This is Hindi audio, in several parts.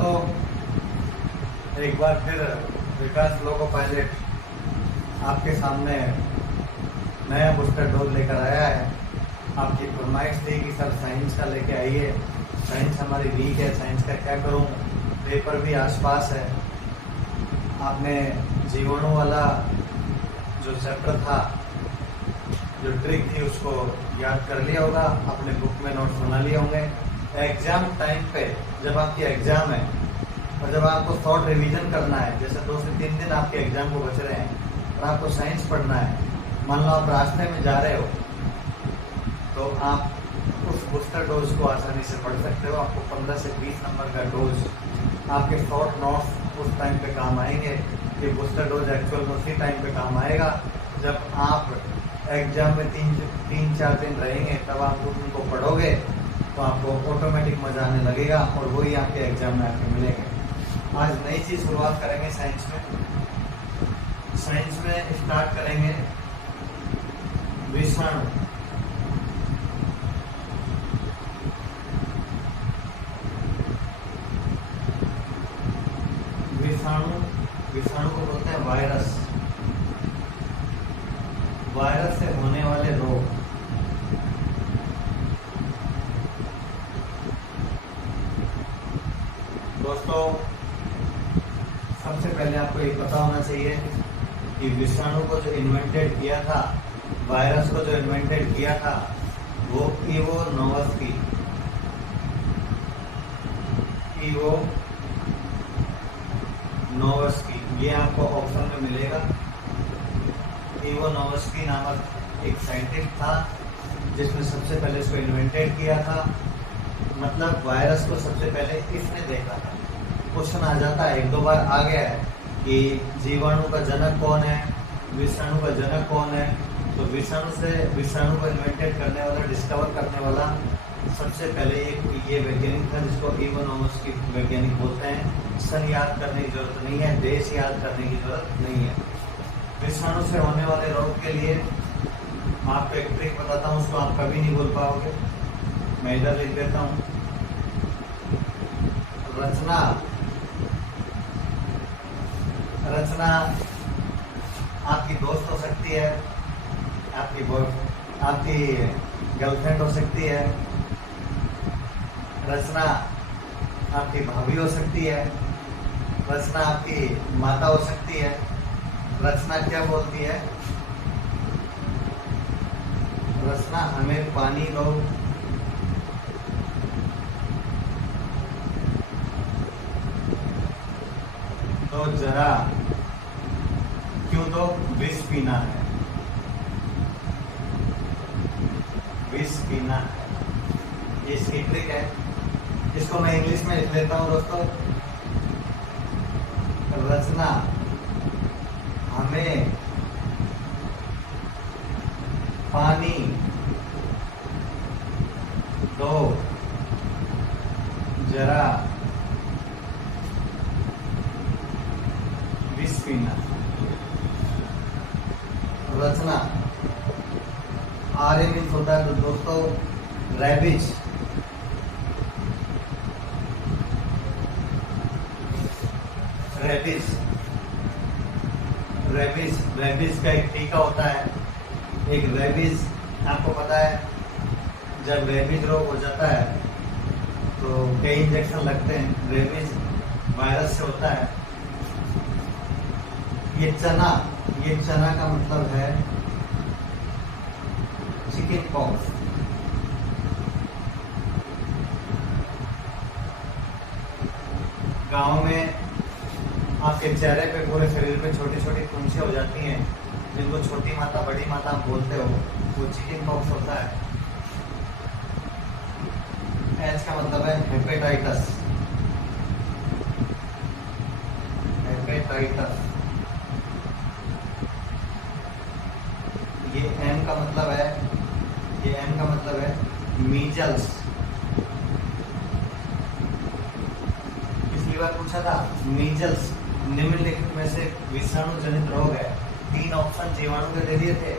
दोस्तों, एक बार फिर विकास लोको पायलट आपके सामने नया बूस्टर डोज लेकर आया है। आपकी फरमाइश थी कि सर साइंस का लेके आइए, साइंस हमारी वीक है, साइंस का क्या करूं, पेपर भी आसपास है। आपने जीवाणु वाला जो चैप्टर था, जो ट्रिक थी, उसको याद कर लिया होगा, अपने बुक में नोट्स बना लिए होंगे। एग्जाम टाइम पे जब आपकी एग्जाम है और जब आपको शॉर्ट रिवीजन करना है, जैसे 2 से 3 दिन आपके एग्जाम को बच रहे हैं और आपको साइंस पढ़ना है, मान लो आप रास्ते में जा रहे हो तो आप उस बूस्टर डोज को आसानी से पढ़ सकते हो। आपको 15 से 20 नंबर का डोज, आपके शॉर्ट नोट्स उस टाइम पे काम आएंगे। ये बूस्टर डोज एक्चुअल में उसी टाइम पे काम आएगा जब आप एग्जाम में 3-4 दिन रहेंगे, तब आप उनको पढ़ोगे तो आपको ऑटोमेटिक मजा आने लगेगा और वही आपके एग्जाम में आके मिलेंगे। आज नई चीज शुरुआत करेंगे साइंस में स्टार्ट करेंगे विषाणु। विषाणु को बोलते हैं वायरस। वायरस से होने वाले रोग। दोस्तों, सबसे पहले आपको ये पता होना चाहिए कि विषाणु को जो इन्वेंटेड किया था, वायरस को जो इन्वेंटेड किया था, वो इवो नोवस्की, ये आपको ऑप्शन में मिलेगा। इवो नोवस्की नामक एक साइंटिस्ट था जिसने सबसे पहले इसको इन्वेंटेड किया था। मतलब वायरस को सबसे पहले इसने देखा था। क्वेश्चन आ जाता है, 1-2 बार आ गया है कि जीवाणु का जनक कौन है, विषाणु का जनक कौन है। तो विषाणु को इन्वेंटेड करने वाला, डिस्कवर करने वाला सबसे पहले ये वैज्ञानिक था जिसको इवो नोवस्की वैज्ञानिक बोलते हैं। सन याद करने की जरूरत नहीं है, देश याद करने की जरूरत नहीं है। विषाणु से होने वाले रोग के लिए आपको एक ट्रिक बताता हूँ, उसको आप कभी नहीं बोल पाओगे। मैं इधर लिख देता हूँ, रचना आपकी दोस्त हो सकती है, आपकी गर्लफ्रेंड हो सकती है, रचना आपकी भाभी हो सकती है, रचना आपकी माता हो सकती है। रचना क्या बोलती है? रचना हमें पानी दो, तो जरा, क्यों दो? विष पीना है, विष पीना है। ये इसकी ट्रिक है। इसको मैं इंग्लिश में लिख लेता हूँ दोस्तों। रचना हमें पानी दो, जरा विष पीना। रचना आर्य मीन्स होता है तो दोस्तों रैबिज। रेबीज का एक टीका होता है। एक रेबीज, आपको पता है जब रेबीज रोग हो जाता है तो कई इंजेक्शन लगते हैं। रेबीज वायरस से होता है। ये चना का मतलब है चिकन पॉक्स। गांव में आपके चेहरे पे, पूरे शरीर पे छोटी छोटी फुंसियां हो जाती हैं, जिनको छोटी माता बड़ी माता आप बोलते हो, वो चिकन पॉक्स होता है। एच का मतलब है हेपेटाइटस। ये एम का मतलब है मीजल्स। पिछली बार पूछा था मीजल्स निम्नलिखित में से विषाणु जनित रोग है। 3 ऑप्शन जीवाणु के दे दिए थे,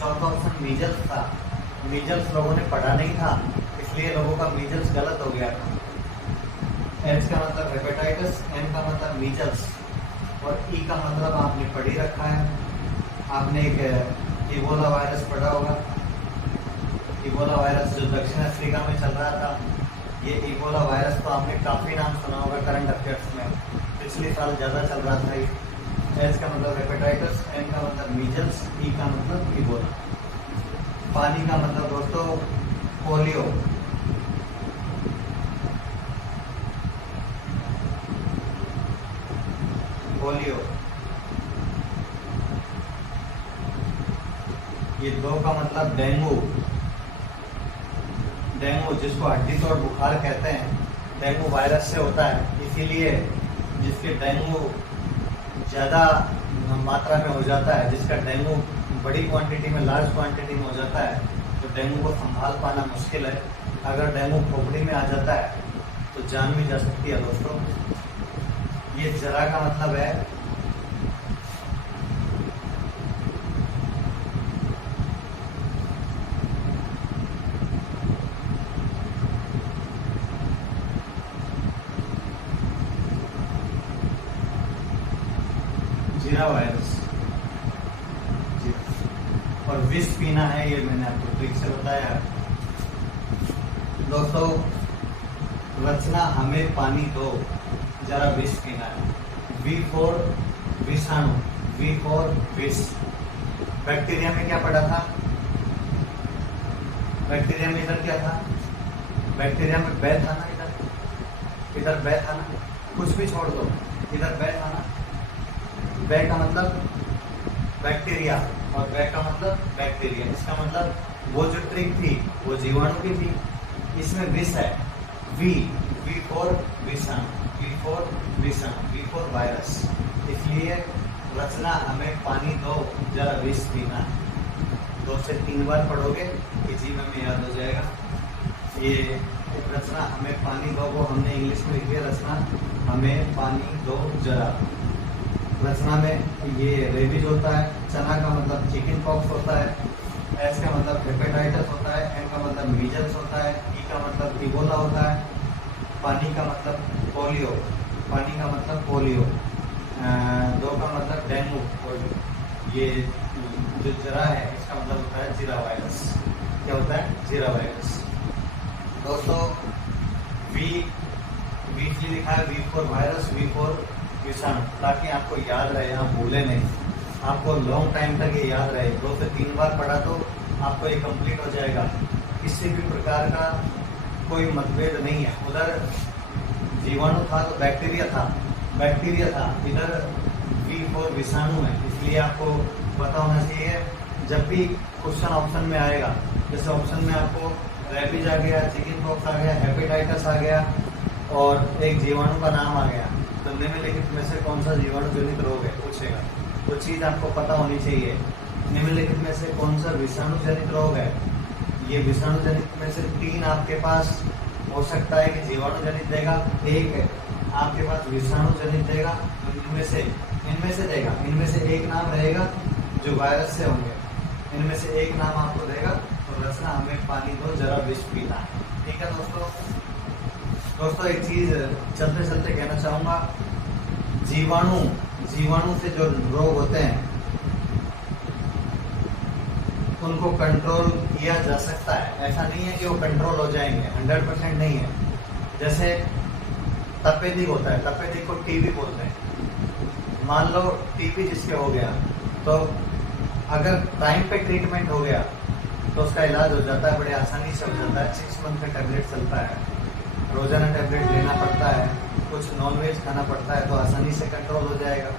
चौथा ऑप्शन मीजल्स था। मीजल्स लोगों ने पढ़ा नहीं था, इसलिए लोगों का मीजल्स गलत हो गया था। एच का मतलब हेपेटाइटिस, एम का मतलब मीजल्स और ई का मतलब आपने पढ़ ही रखा है। आपने एक इबोला वायरस पढ़ा होगा। इबोला वायरस जो दक्षिण अफ्रीका में चल रहा था, ये इबोला वायरस तो आपने काफ़ी नाम सुना होगा करंट अफेयर्स में, पिछले साल ज़्यादा चल रहा था ये। एच का मतलब हेपेटाइटिस, एम का मतलब मीजल्स, ई का मतलब इबोला। पानी का मतलब दोस्तों पोलियो। पोलियो। ये दो का मतलब डेंगू। डेंगू जिसको हड्डी तोड़ बुखार कहते हैं, डेंगू वायरस से होता है। इसीलिए जिसके डेंगू ज़्यादा मात्रा में हो जाता है, जिसका डेंगू बड़ी क्वांटिटी में, लार्ज क्वांटिटी में हो जाता है, तो डेंगू को संभाल पाना मुश्किल है। अगर डेंगू खोपड़ी में आ जाता है तो जान भी जा सकती है दोस्तों। ये जरा का मतलब है जीरा वायरस। और विष पीना है, ये मैंने आपको ट्रिक से बताया दोस्तों। रचना हमें पानी दो, जरा विष पीना है। वी फॉर विषाणु, वी फॉर विष। बैक्टीरिया में क्या पढ़ा था? बैक्टीरिया में इधर क्या था? बैक्टीरिया में बै था ना, इधर बै था ना, कुछ भी छोड़ दो, इधर बै था ना। बै का मतलब बैक्टीरिया और बै का मतलब बैक्टीरिया। इसका मतलब वो जो ट्रिक थी वो जीवाणु की थी, इसमें विष है। वी फॉर विषाणु, वी फॉर विषाणु, वी फॉर वायरस। इसलिए रचना हमें पानी दो, जरा विष पीना है। 2 से 3 बार पढ़ोगे कि जीवन में याद हो जाएगा। ये रचना हमें पानी दो को हमने इंग्लिश में लिखी है, रचना हमें पानी दो जरा। रचना में ये रेबीज होता है, चना का मतलब चिकन पॉक्स होता है, एस का मतलब हेपेटाइटिस होता है, एम का मतलब मीजल्स होता है, ई का मतलब इबोला होता है, पानी का मतलब पोलियो, पानी का मतलब पोलियो, 2 का मतलब डेंगू, और ये जो जरा है इसका मतलब होता है जीरा वायरस। क्या होता है? जीरा वायरस। दोस्तों वी से लिखा है, V for virus, V for विषाणु, ताकि आपको याद रहे, आप भूले नहीं, आपको लॉन्ग टाइम तक ये याद रहे। 2 से 3 बार पढ़ा तो आपको ये कंप्लीट हो जाएगा। किसी भी प्रकार का कोई मतभेद नहीं है। उधर जीवाणु था तो बैक्टीरिया था, इधर वी फॉर विषाणु है। इसलिए आपको पता होना चाहिए, जब भी क्वेश्चन ऑप्शन में आएगा, जैसे ऑप्शन में आपको रेबीज आ गया, चिकन पॉक्स आ गया, हेपेटाइटिस आ गया और एक जीवाणु का नाम आ गया, तो निम्नलिखित में से कौन सा जीवाणु जनित रोग है पूछेगा। वो चीज़ आपको पता होनी चाहिए। निम्नलिखित में से कौन सा विषाणु जनित रोग है? ये विषाणु जनित में से 3 आपके पास हो सकता है कि जीवाणु जनित देगा, एक है आपके पास विषाणु जनित देगा, इनमें से देगा, इनमें से एक नाम रहेगा जो वायरस से होंगे, इनमें से एक नाम आपको देगा। तो रचना हमें पानी दो, जरा विष पीना है। ठीक है दोस्तों एक चीज चलते चलते कहना चाहूंगा, जीवाणु से जो रोग होते हैं उनको कंट्रोल किया जा सकता है। ऐसा नहीं है कि वो कंट्रोल हो जाएंगे, 100% नहीं है। जैसे तपेदिक होता है, तपेदिक को टीबी बोलते हैं। मान लो टीबी जिसके हो गया, तो अगर टाइम पे ट्रीटमेंट हो गया तो उसका इलाज हो जाता है, बड़े आसानी से हो जाता है। 6 मंथ का टैबलेट चलता है, रोजाना टैबलेट लेना पड़ता है, कुछ नॉनवेज खाना पड़ता है, तो आसानी से कंट्रोल हो जाएगा।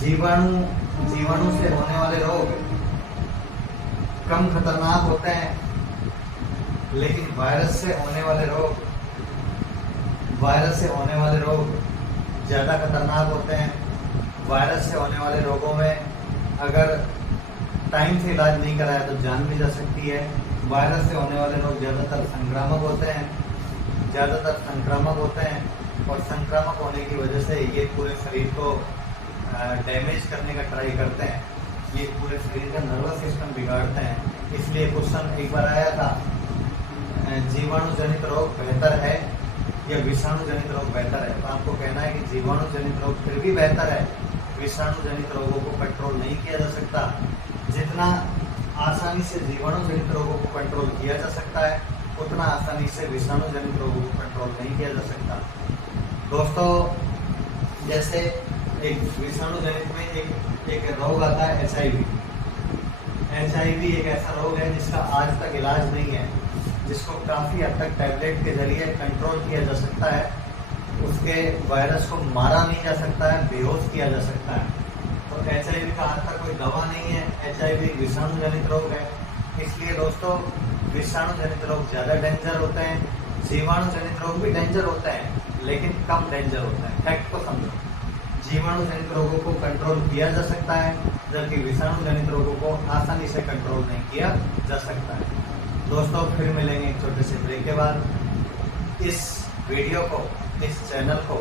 जीवाणु से होने वाले रोग कम खतरनाक होते हैं, लेकिन वायरस से होने वाले रोग ज़्यादा खतरनाक होते हैं। वायरस से होने वाले रोगों में अगर टाइम से इलाज नहीं कराया तो जान भी जा सकती है। वायरस से होने वाले रोग ज़्यादातर संक्रामक होते हैं और संक्रामक होने की वजह से ये पूरे शरीर को डैमेज करने का ट्राई करते हैं, ये पूरे शरीर का नर्वस सिस्टम बिगाड़ते हैं। इसलिए क्वेश्चन एक बार आया था, जीवाणु जनित रोग बेहतर है या विषाणु जनित रोग बेहतर है, तो आपको कहना है कि जीवाणु जनित रोग फिर भी बेहतर है। विषाणु जनित रोगों को कंट्रोल नहीं किया जा सकता। जितना आसानी से जीवाणु जनित रोगों को कंट्रोल किया जा सकता है, उतना आसानी से विषाणु जनित रोगों को कंट्रोल नहीं किया जा सकता। दोस्तों, जैसे एक विषाणु जनित में एक रोग आता है HIV। HIV एक ऐसा रोग है जिसका आज तक इलाज नहीं है, जिसको काफ़ी हद तक टैबलेट के जरिए कंट्रोल किया जा सकता है। उसके वायरस को मारा नहीं जा सकता है, बेहोश किया जा सकता है। तो HIV का आज तक कोई दवा नहीं है। HIV विषाणु जनित रोग है, इसलिए दोस्तों विषाणु जनित रोग ज़्यादा डेंजर होते हैं। जीवाणु जनित रोग भी डेंजर होते हैं, लेकिन कम डेंजर होता है। फैक्ट को समझो, जीवाणु जनित रोगों को कंट्रोल किया जा सकता है, जबकि विषाणु जनित रोगों को आसानी से कंट्रोल नहीं किया जा सकता है। दोस्तों, फिर मिलेंगे एक छोटे से ब्रेक के बाद। इस वीडियो को, इस चैनल को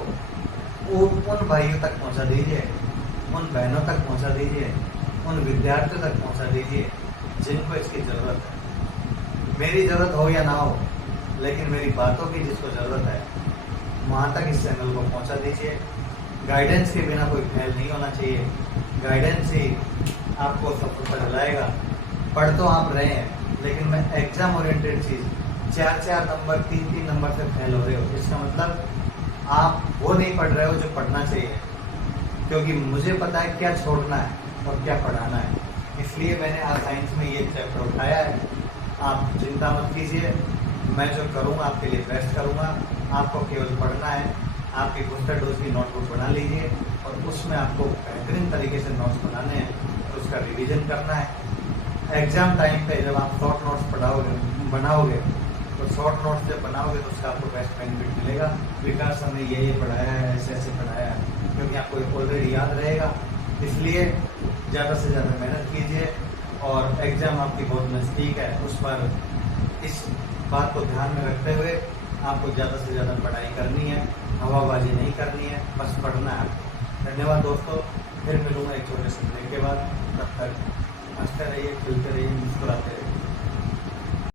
उन भाइयों तक पहुंचा दीजिए, उन बहनों तक पहुंचा दीजिए, उन विद्यार्थियों तक पहुंचा दीजिए जिनको इसकी ज़रूरत है। मेरी ज़रूरत हो या ना हो, लेकिन मेरी बातों की जिसको ज़रूरत है, वहाँ तक इस चैनल को पहुँचा दीजिए। गाइडेंस के बिना कोई फेल नहीं होना चाहिए। गाइडेंस ही आपको सफलता दिलाएगा। पढ़ तो आप रहे हैं, लेकिन मैं एग्जाम ओरिएंटेड चीज़ 4-4 नंबर 3-3 नंबर से फेल हो रहे हो, इसका मतलब आप वो नहीं पढ़ रहे हो जो पढ़ना चाहिए। क्योंकि मुझे पता है क्या छोड़ना है और क्या पढ़ाना है, इसलिए मैंने आज साइंस में ये चैप्टर उठाया है। आप चिंता मत कीजिए, मैं जो करूँगा आपके लिए बेस्ट करूँगा। आपको केवल पढ़ना है। आपकी बूस्टर डोज की नोटबुक बना लीजिए और उसमें आपको बेहतरीन तरीके से नोट्स बनाने हैं और उसका रिवीजन करना है। एग्ज़ाम टाइम पे जब आप शॉर्ट नोट्स बनाओगे तो शॉर्ट नोट्स जब बनाओगे तो उसका आपको बेस्ट बेनिफिट मिलेगा। विकास हमने ये पढ़ाया है, ऐसे ऐसे पढ़ाया है, क्योंकि आपको ऑलरेडी याद रहेगा। इसलिए ज़्यादा से ज़्यादा मेहनत कीजिए और एग्ज़ाम आपकी बहुत नज़दीक है, उस पर इस बात को ध्यान में रखते हुए आपको ज़्यादा से ज़्यादा पढ़ाई करनी है, हवाबाजी नहीं करनी है, बस पढ़ना है। धन्यवाद दोस्तों, फिर मिलूँगा एक छोटे से ब्रेक के बाद। तब तक हंसते रहिए, खिलते रहिए, मुस्कुराते रहिए।